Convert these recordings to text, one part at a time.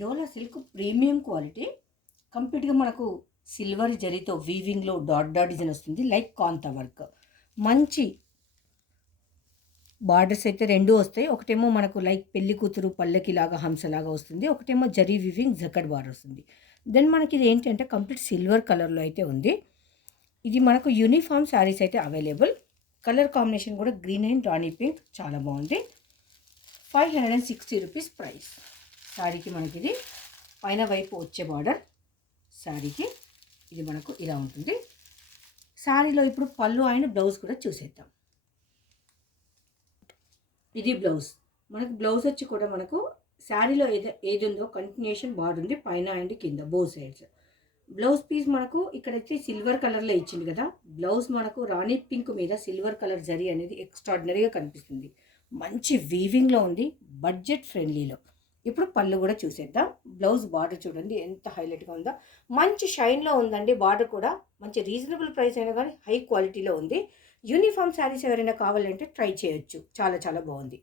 డోలా silk premium quality కంప్లీట్గా మనకు silver జరీతో వీవింగ్లో డాట్ డాట్ డిజైన్ వస్తుంది, లైక్ కాంతా వర్క్. మంచి బార్డర్స్ అయితే రెండు వస్తాయి. ఒకటేమో మనకు లైక్ పెళ్లి కూతురు పల్లకిలాగా హంసలాగా వస్తుంది, ఒకటేమో జరీ వీవింగ్ జకట్ బార్డర్ వస్తుంది. దెన్ మనకి ఇది ఏంటంటే కంప్లీట్ సిల్వర్ కలర్లో అయితే ఉంది. ఇది మనకు యూనిఫామ్ శారీస్ అయితే అవైలబుల్. కలర్ కాంబినేషన్ కూడా గ్రీన్ అండ్ రాణి పింక్, చాలా బాగుంది. 560 రూపీస్ ప్రైస్. శారీకి మనకి ఇది పైన వైపు వచ్చే బార్డర్, శారీకి ఇది మనకు ఇలా ఉంటుంది. శారీలో ఇప్పుడు పళ్ళు అండ్ బ్లౌజ్ కూడా చూసేద్దాం. ఇది బ్లౌజ్. మనకు బ్లౌజ్ వచ్చి కూడా మనకు శారీలో ఏది ఉందో కంటిన్యూషన్ బార్డర్ ఉంది పైన అండ్ కింద బోత్ సైడ్స్. బ్లౌజ్ పీస్ మనకు ఇక్కడైతే సిల్వర్ కలర్లో ఇచ్చింది కదా, బ్లౌజ్ మనకు రాణి పింక్ మీద సిల్వర్ కలర్ జరీ అనేది ఎక్స్ట్రాడినరీగా కనిపిస్తుంది. మంచి వీవింగ్లో ఉంది, బడ్జెట్ ఫ్రెండ్లీలో. ఇప్పుడు పళ్ళు కూడా చూసేద్దాం. బ్లౌజ్ బార్డర్ చూడండి ఎంత హైలైట్గా ఉందో, మంచి షైన్లో ఉందండి. బార్డర్ కూడా మంచి రీజనబుల్ ప్రైస్ అయినా కానీ హై క్వాలిటీలో ఉంది. యూనిఫామ్ శారీస్ ఎవరైనా కావాలంటే ట్రై చేయొచ్చు, చాలా చాలా బాగుంది.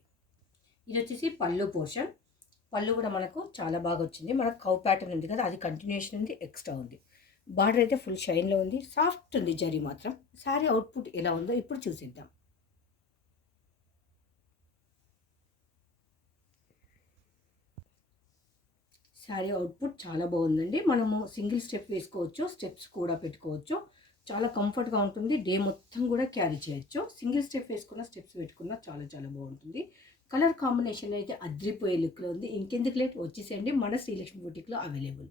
ఇది వచ్చేసి పళ్ళు పోర్షన్. పళ్ళు కూడా మనకు చాలా బాగా వచ్చింది. మనకు కౌ ప్యాటర్న్ ఉంది కదా, అది కంటిన్యూషన్ ఉంది, ఎక్స్ట్రా ఉంది. బార్డర్ అయితే ఫుల్ షైన్లో ఉంది, సాఫ్ట్ ఉంది జరీ మాత్రం. శారీ అవుట్పుట్ ఎలా ఉందో ఇప్పుడు చూసిద్దాం. శారీ అవుట్పుట్ చాలా బాగుందండి. మనము సింగిల్ స్టెప్ వేసుకోవచ్చు, స్టెప్స్ కూడా పెట్టుకోవచ్చు. చాలా కంఫర్ట్గా ఉంటుంది, డే మొత్తం కూడా క్యారీ చేయొచ్చు. సింగిల్ స్టెప్ వేసుకున్న, స్టెప్స్ పెట్టుకున్న చాలా చాలా బాగుంటుంది. కలర్ కాంబినేషన్ అయితే అద్రిపోయే లుక్లో ఉంది. ఇంకెందుకు లేట్ వచ్చేసేయండి, మన శ్రీలక్ష్మి బుటీక్లో అవైలబుల్.